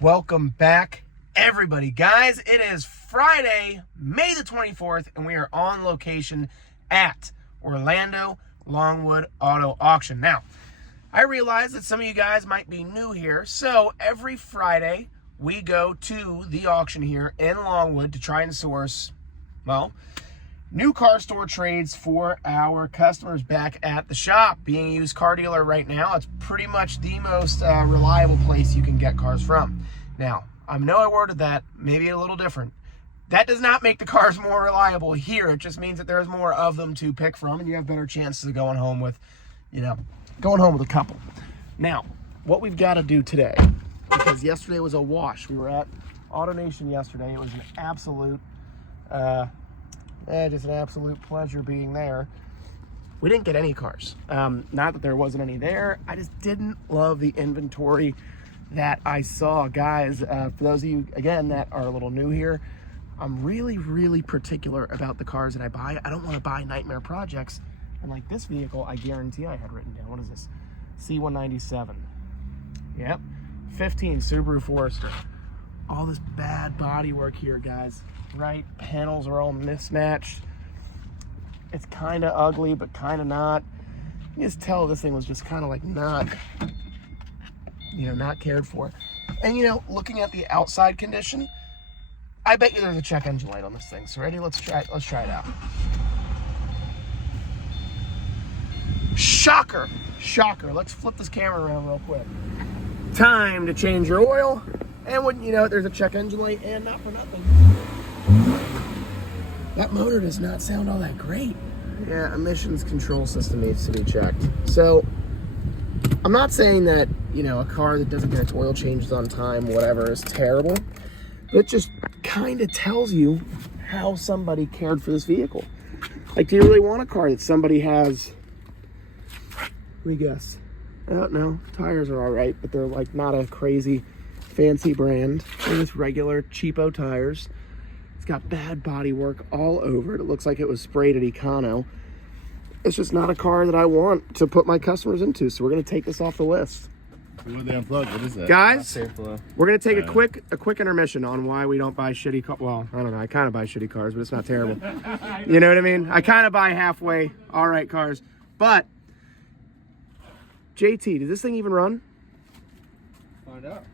Welcome back, everybody. Guys, it is Friday, May the 24th, and we are on location at Orlando Longwood Auto Auction. Now, I realize that some of you guys might be new here, so every Friday we go to the auction here in Longwood to try and source, well, new car store trades for our customers back at the shop. Being a used car dealer right now, it's pretty much the most reliable place you can get cars from. Now, I know I worded that maybe a little different. That does not make the cars more reliable here. It just means that there's more of them to pick from, and you have better chances of going home with, a couple. Now, what we've got to do today, because yesterday was a wash. We were at AutoNation yesterday. It was an absolute, just an absolute pleasure being there. We didn't get any cars. Not that there wasn't any there. I just didn't love the inventory that I saw. Guys, for those of you, again, that are a little new here, I'm really, really particular about the cars that I buy. I don't want to buy nightmare projects. And like this vehicle, I guarantee I had written down. What is this? C197. Yep. 15 Subaru Forester. All this bad body work here, guys. Right? Panels are all mismatched. It's kind of ugly, but kind of not. You just tell this thing was just kind of like not cared for. And looking at the outside condition, I bet you there's a check engine light on this thing. So ready? Let's try it out. Shocker. Let's flip this camera around real quick. Time to change your oil. And wouldn't you know it, there's a check engine light, and not for nothing, that motor does not sound all that great. Yeah, emissions control system needs to be checked. So I'm not saying that, a car that doesn't get its oil changed on time, whatever, is terrible. It just kind of tells you how somebody cared for this vehicle. Like, do you really want a car that somebody has, let me guess, I don't know, tires are all right, but they're like not a crazy fancy brand. They're just regular cheapo tires. It's got bad body work all over it. It looks like it was sprayed at Econo. It's just not a car that I want to put my customers into, so we're going to take this off the list. What they unplugged? What is that? Guys, we're going to take a quick intermission on why we don't buy shitty cars. Well, I don't know. I kind of buy shitty cars, but it's not terrible. You know what I mean? I kind of buy halfway all right cars. But, JT, does this thing even run? Find out.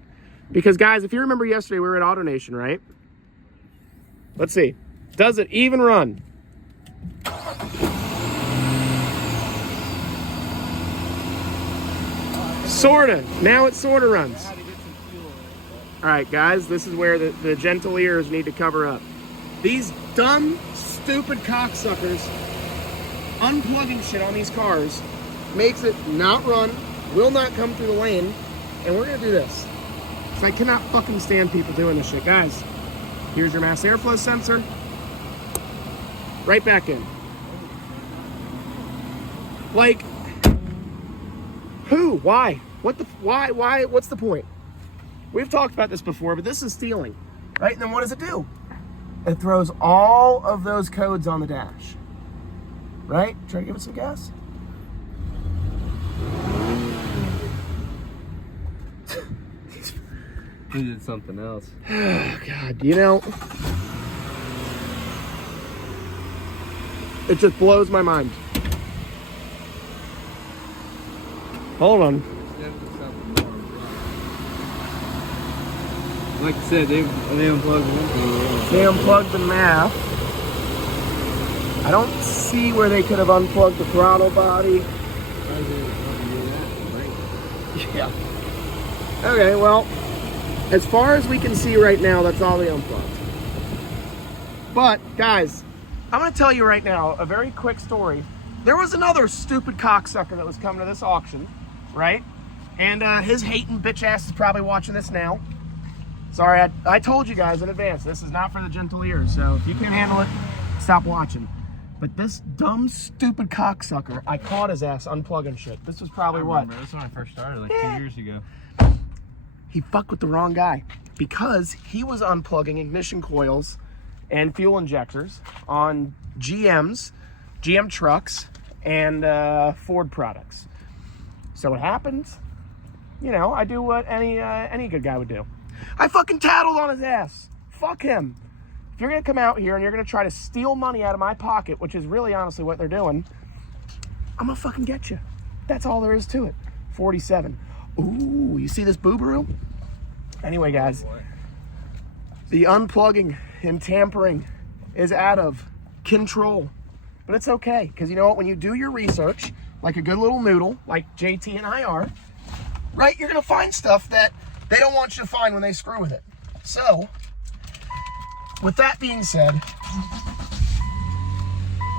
Because, guys, if you remember yesterday, we were at AutoNation, right? Let's see. Does it even run? Sorta. Now it sorta runs. All right, guys, this is where the gentle ears need to cover up. These dumb, stupid cocksuckers unplugging shit on these cars makes it not run, will not come through the lane, and we're gonna do this. So I cannot fucking stand people doing this shit. Guys, here's your mass airflow sensor. Right back in. Like, who? Why? Why? What's the point? We've talked about this before, but this is stealing, right? And then what does it do? It throws all of those codes on the dash, right? Try to give it some gas. He did something else. Oh, God, it just blows my mind. Hold on. Like I said, they unplugged it. They unplugged the nav. I don't see where they could have unplugged the throttle body. Yeah. Okay, well, as far as we can see right now, that's all they unplugged. But, guys, I'm going to tell you right now a very quick story. There was another stupid cocksucker that was coming to this auction, right? And his hating bitch ass is probably watching this now. Sorry, I told you guys in advance, this is not for the gentle ears, so if you can't handle it, stop watching. But this dumb, stupid cocksucker, I caught his ass unplugging shit. This was probably what? This is when I first started, like 2 years ago. He fucked with the wrong guy because he was unplugging ignition coils and fuel injectors on GM trucks and Ford products. So what happens? you know, I do what any good guy would do. I fucking tattled on his ass. Fuck him. If you're going to come out here and you're going to try to steal money out of my pocket, which is really honestly what they're doing, I'm going to fucking get you. That's all there is to it. 47. Ooh, you see this boobaroo? Anyway, guys, the unplugging and tampering is out of control. But it's okay, because you know what? When you do your research, like a good little noodle, like JT and I are, right, you're going to find stuff that they don't want you to find when they screw with it. So, with that being said,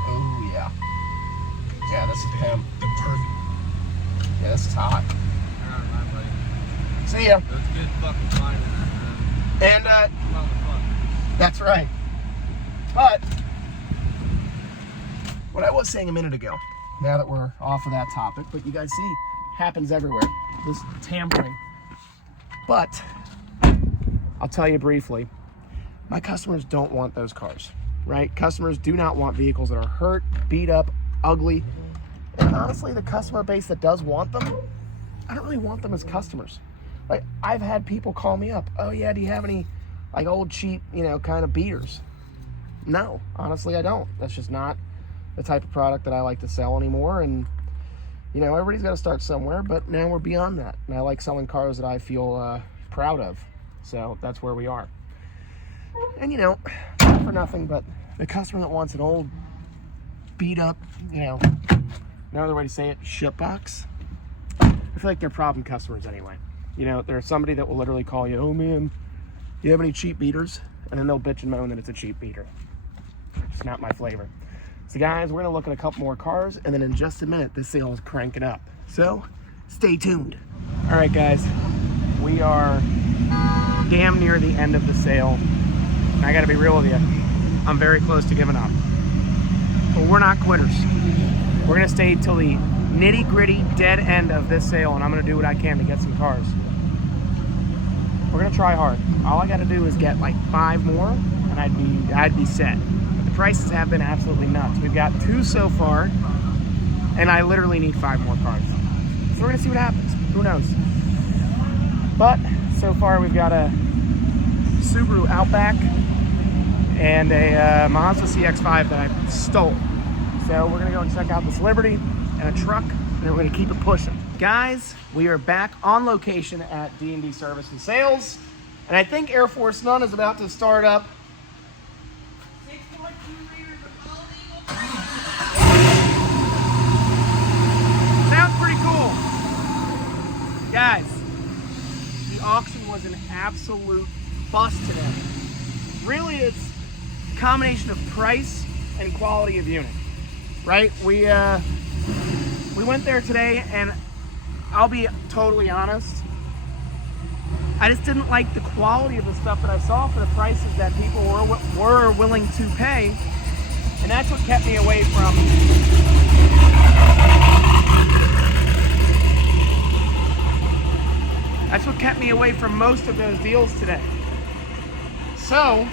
oh yeah. Yeah, this is him. Yeah, this is hot. See ya. That's good fucking flying in that, man. And, that's right. But, what I was saying a minute ago, now that we're off of that topic, but you guys see, happens everywhere. This tampering. But, I'll tell you briefly, my customers don't want those cars, right? Customers do not want vehicles that are hurt, beat up, ugly. And honestly, the customer base that does want them, I don't really want them as customers. Like, I've had people call me up, oh yeah, do you have any, like, old cheap, you know, kind of beaters? No, honestly, I don't. That's just not the type of product that I like to sell anymore. And, you know, everybody's got to start somewhere, but now we're beyond that. And I like selling cars that I feel proud of. So that's where we are. And, you know, not for nothing, but the customer that wants an old, beat up, you know, no other way to say it, shitbox, I feel like they're problem customers anyway. You know, there's somebody that will literally call you, oh man, you have any cheap beaters? And then they'll bitch and moan that it's a cheap beater. It's not my flavor. So guys, we're gonna look at a couple more cars, and then in just a minute, this sale is cranking up. So, stay tuned. All right, guys, we are damn near the end of the sale. And I gotta be real with you, I'm very close to giving up. But we're not quitters. We're gonna stay till the nitty gritty dead end of this sale, and I'm gonna do what I can to get some cars. We're gonna try hard. All I gotta do is get like 5 more, and I'd be set. But the prices have been absolutely nuts. We've got 2 so far, and I literally need 5 more cars. So we're gonna see what happens. Who knows? But so far we've got a Subaru Outback and a Mazda CX-5 that I stole. So we're gonna go and check out this Liberty and a truck, and then we're gonna keep it pushing. Guys, we are back on location at D&D Service and Sales, and I think Air Force One is about to start up. 6.2 liters of sounds pretty cool. Guys, the auction was an absolute bust today. Really, it's a combination of price and quality of unit, right? We went there today, and I'll be totally honest, I just didn't like the quality of the stuff that I saw for the prices that people were willing to pay, and that's what kept me away from most of those deals today. So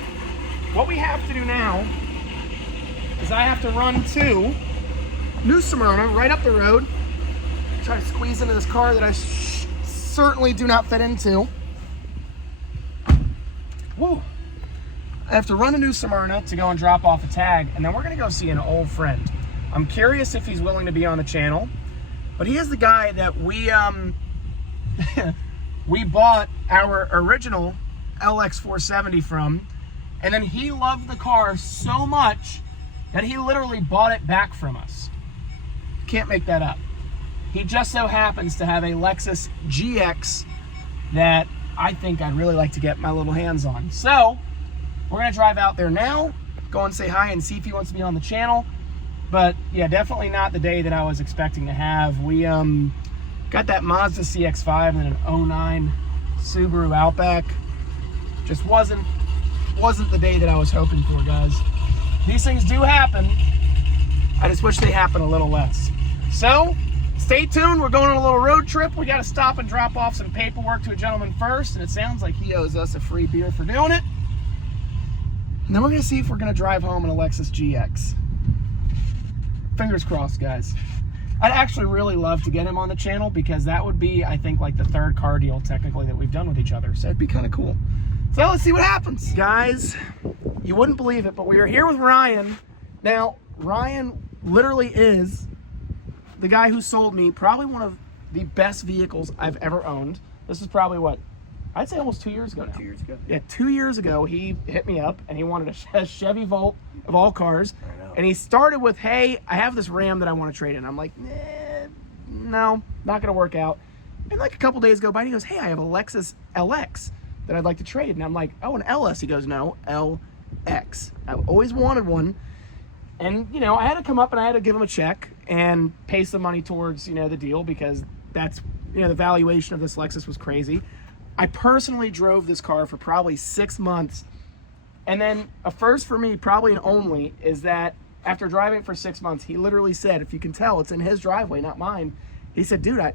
what we have to do now is I have to run to New Smyrna, right up the road, try to squeeze into this car that I certainly do not fit into. Woo. I have to run to New Smyrna to go and drop off a tag, and then we're gonna go see an old friend. I'm curious if he's willing to be on the channel, but he is the guy that we we bought our original LX 470 from, and then he loved the car so much that he literally bought it back from us. Can't make that up. He just so happens to have a Lexus GX that I think I'd really like to get my little hands on. So we're gonna drive out there now, go and say hi and see if he wants to be on the channel. But yeah, definitely not the day that I was expecting to have. We got that Mazda CX-5 and an 09 Subaru Outback. Just wasn't the day that I was hoping for, guys. These things do happen. I just wish they happened a little less. So stay tuned. We're going on a little road trip. We got to stop and drop off some paperwork to a gentleman first, and it sounds like he owes us a free beer for doing it. And then we're going to see if we're going to drive home in a Lexus GX. Fingers crossed, guys. I'd actually really love to get him on the channel because that would be, I think, like the third car deal technically that we've done with each other. So it'd be kind of cool. So let's see what happens. Guys, you wouldn't believe it, but we are here with Ryan. Now, Ryan literally is the guy who sold me probably one of the best vehicles I've ever owned. This is probably what? I'd say almost 2 years ago now. 2 years ago? Yeah, 2 years ago, he hit me up and he wanted a Chevy Volt of all cars. I know. And he started with, hey, I have this Ram that I want to trade in. I'm like, no, not going to work out. And like a couple days go by and he goes, hey, I have a Lexus LX that I'd like to trade. And I'm like, oh, an LS? He goes, no, LX. I've always wanted one. And, you know, I had to come up and I had to give him a check and pay some money towards, you know, the deal because that's, you know, the valuation of this Lexus was crazy. I personally drove this car for probably 6 months. And then a first for me, probably an only, is that after driving it for 6 months, he literally said, if you can tell, it's in his driveway, not mine. He said, dude, I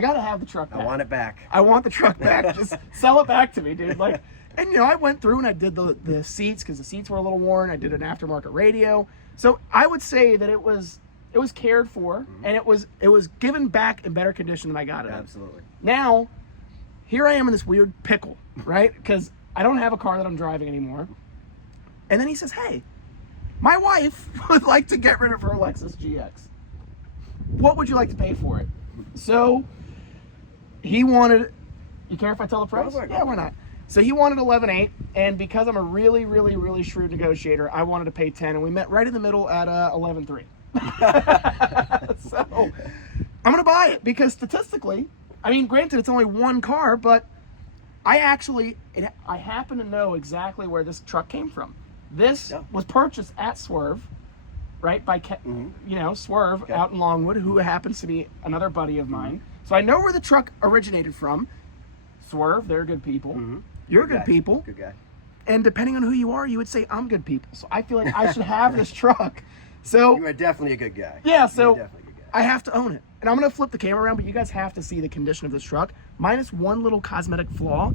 got to have the truck back. I want it back. I want the truck back. Just sell it back to me, dude. Like, and, you know, I went through and I did the seats because the seats were a little worn. I did an aftermarket radio. So I would say that it was cared for, and it was given back in better condition than I got it. Absolutely. Now, here I am in this weird pickle, right? Because I don't have a car that I'm driving anymore. And then he says, hey, my wife would like to get rid of her Lexus GX. What would you like to pay for it? So he wanted, you care if I tell the price? Yeah, why not? So he wanted 11.8, and because I'm a really, really, really shrewd negotiator, I wanted to pay 10, and we met right in the middle at 11.3. So I'm gonna buy it because statistically, I mean, granted, it's only one car, but I happen to know exactly where this truck came from. This was purchased at Swerve, right, by you know, Swerve out in Longwood, who happens to be another buddy of mine. So I know where the truck originated from. Swerve, they're good people. You're good people. Good guy. And depending on who you are, you would say I'm good people. So I feel like I should have this truck. So you are definitely a good guy. Yeah, so Definitely a good guy. I have to own it. And I'm going to flip the camera around, but you guys have to see the condition of this truck. Minus one little cosmetic flaw.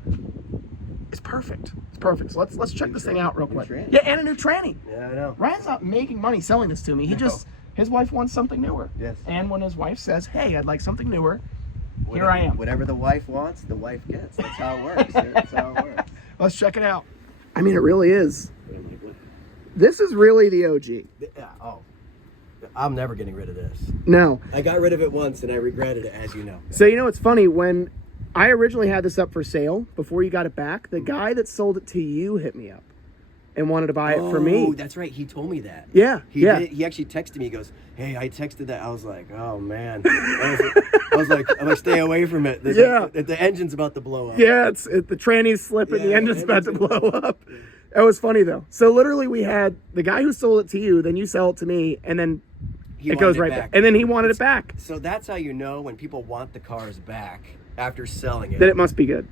It's perfect. It's perfect. So let's check this thing out real quick. Yeah, and a new tranny. Yeah, I know. Ryan's not making money selling this to me. He just, his wife wants something newer. Yes. And when his wife says, hey, I'd like something newer, here I am. Whatever the wife wants, the wife gets. That's how it works. That's how it works. Let's check it out. I mean, it really is. This is really the OG. Yeah, oh. I'm never getting rid of this. No. I got rid of it once and I regretted it, as you know. So, you know, it's funny. When I originally had this up for sale, before you got it back, the guy that sold it to you hit me up and wanted to buy it for me. Oh, that's right. He told me that. Yeah. He actually texted me. He goes, hey, I texted that. I was like, oh, man. I was like, I'm going to stay away from it. The engine's about to blow up. Yeah, the tranny's slipping. The engine's about to blow up. That was funny, though. So, literally, we had the guy who sold it to you, then you sell it to me, and then it goes right back. And then he wanted it back. So that's how you know when people want the cars back after selling it. Then it must be good.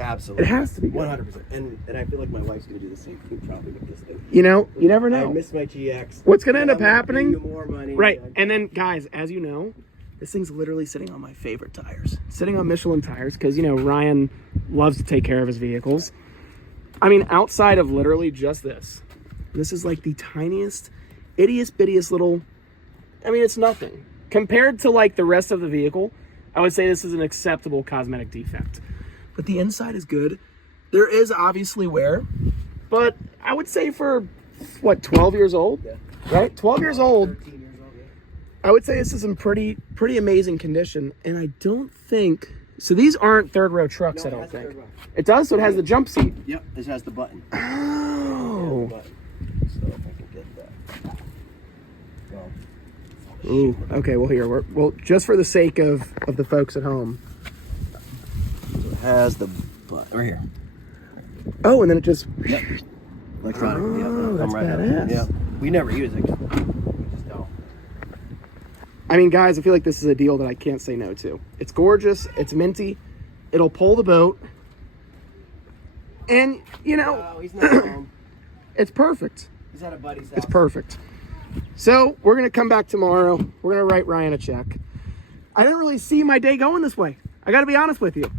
Absolutely. It has to be good. 100%. And I feel like my wife's going to do the same thing probably with this thing. You know, you never know. I miss my GX. What's going to end up happening? You more money. Right. And then, guys, as you know, this thing's literally sitting on my favorite tires. Sitting on Michelin tires because, you know, Ryan loves to take care of his vehicles. I mean, outside of literally just this is like the tiniest, bittiest little, I mean, it's nothing. Compared to like the rest of the vehicle, I would say this is an acceptable cosmetic defect. But the inside is good. There is obviously wear, but I would say for, what, 12 years old? Yeah. Right? 12 years old. 13 years old, yeah. I would say this is in pretty amazing condition. And I don't think, so these aren't third row trucks, I don't think. It does, so it has the jump seat. Yep, this has the button. Oh. So if I can get that. Well, Ooh, okay, well here, well, just for the sake of the folks at home. so it has the button right here. Oh, and then it just, Electronic. Oh, that's right badass. Yeah, we never use it. We just don't. I mean, guys, I feel like this is a deal that I can't say no to. It's gorgeous, it's minty, it'll pull the boat, and, you know, Oh, he's not home. it's perfect. He's at a buddy's house. It's perfect. So, we're going to come back tomorrow. We're going to write Ryan a check. I didn't really see my day going this way. I got to be honest with you.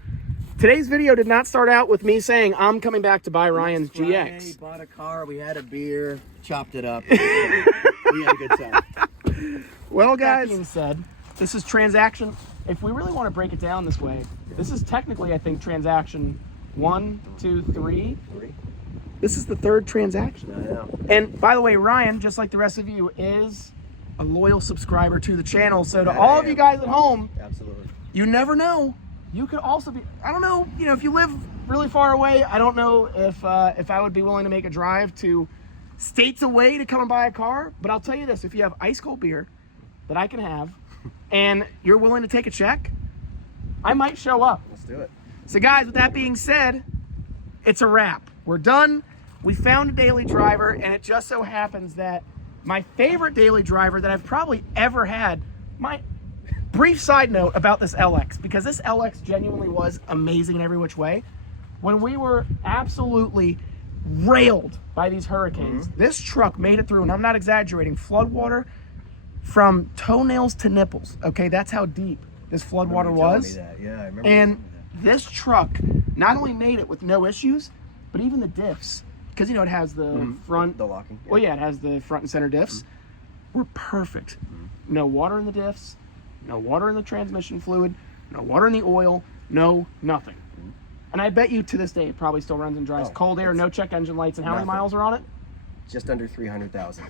Today's video did not start out with me saying I'm coming back to buy Ryan's GX. He bought a car, we had a beer, chopped it up. We had a good time. Well, guys, that being said, this is transaction. If we really want to break it down this way, this is technically, I think, transaction 1, 2, 3. This is the third transaction. I know. And by the way, Ryan, just like the rest of you, is a loyal subscriber to the channel. So to all of you guys at home, absolutely, you never know. You could also be, I don't know, you know, if you live really far away, I don't know if I would be willing to make a drive to states away to come and buy a car. But I'll tell you this, if you have ice cold beer that I can have and you're willing to take a check, I might show up. let's do it. So guys, with that being said, it's a wrap. We're done. We found a daily driver, and it just so happens that my favorite daily driver that I've probably ever had, my brief side note about this LX, because this LX genuinely was amazing in every which way. When we were absolutely railed by these hurricanes, this truck made it through, and I'm not exaggerating, floodwater from toenails to nipples. Okay, that's how deep this floodwater was. Yeah, I remember. And this truck not only made it with no issues, but even the diffs, because you know it has the front, the locking. Well, yeah, it has the front and center diffs, were perfect. No water in the diffs, no water in the transmission fluid, no water in the oil, no nothing. And I bet you to this day it probably still runs and drives. Cold air, no check engine lights, and how many miles are on it? Just under 300,000.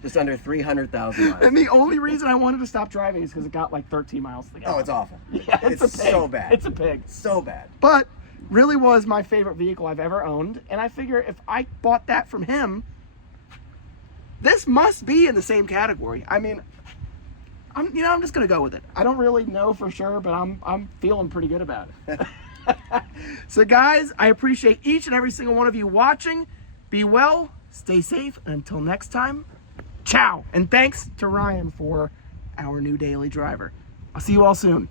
Just under 300,000 miles. And the only reason I wanted to stop driving is because it got like 13 miles to the gallon. Oh, it's awful. Yeah, it's a pig. So bad. It's a pig. So bad. But really was my favorite vehicle I've ever owned, and I figure if I bought that from him, this must be in the same category. I mean, I'm just gonna go with it. I don't really know for sure, but I'm feeling pretty good about it. So guys, I appreciate each and every single one of you watching. Be well, stay safe, and until next time, ciao. And thanks to Ryan for our new daily driver. I'll see you all soon.